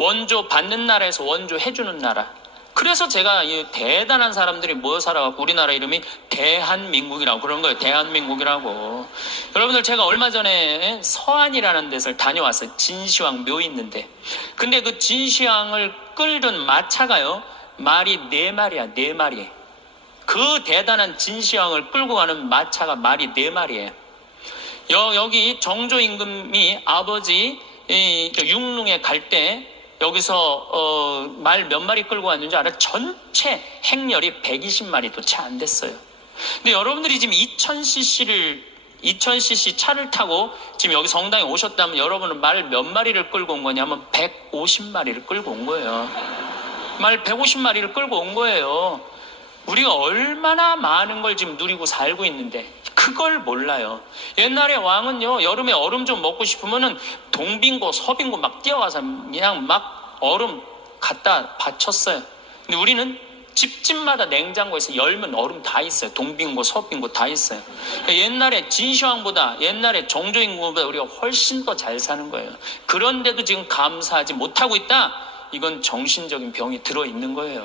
원조 받는 나라에서 원조 해주는 나라. 그래서 제가 이 대단한 사람들이 모여 살아갖고 우리나라 이름이 대한민국이라고 그런 거예요. 대한민국이라고. 여러분들 제가 얼마 전에 서안이라는 데서 다녀왔어요. 진시황 묘 있는데. 근데 그 진시황을 끌던 마차가요. 말이 네 마리야, 네 마리. 그 대단한 진시황을 끌고 가는 마차가 말이 네 마리예요. 여, 여기 정조 임금이 아버지 이, 저 육릉에 갈 때 여기서 어, 말 몇 마리 끌고 왔는지 알아? 전체 행렬이 120마리 도 채 안 됐어요. 근데 여러분들이 지금 2000cc를 2000cc 차를 타고 지금 여기 성당에 오셨다면 여러분은 말 몇 마리를 끌고 온 거냐면 150마리를 끌고 온 거예요. 말 150마리를 끌고 온 거예요. 우리가 얼마나 많은 걸 지금 누리고 살고 있는데 그걸 몰라요. 옛날에 왕은요 여름에 얼음 좀 먹고 싶으면은 동빙고 서빙고 막 뛰어가서 그냥 막 얼음 갖다 바쳤어요. 근데 우리는 집집마다 냉장고에서 열면 얼음 다 있어요. 동빙고 서빙고 다 있어요. 옛날에 진시황보다 옛날에 정조임금보다 우리가 훨씬 더 잘 사는 거예요. 그런데도 지금 감사하지 못하고 있다. 이건 정신적인 병이 들어 있는 거예요.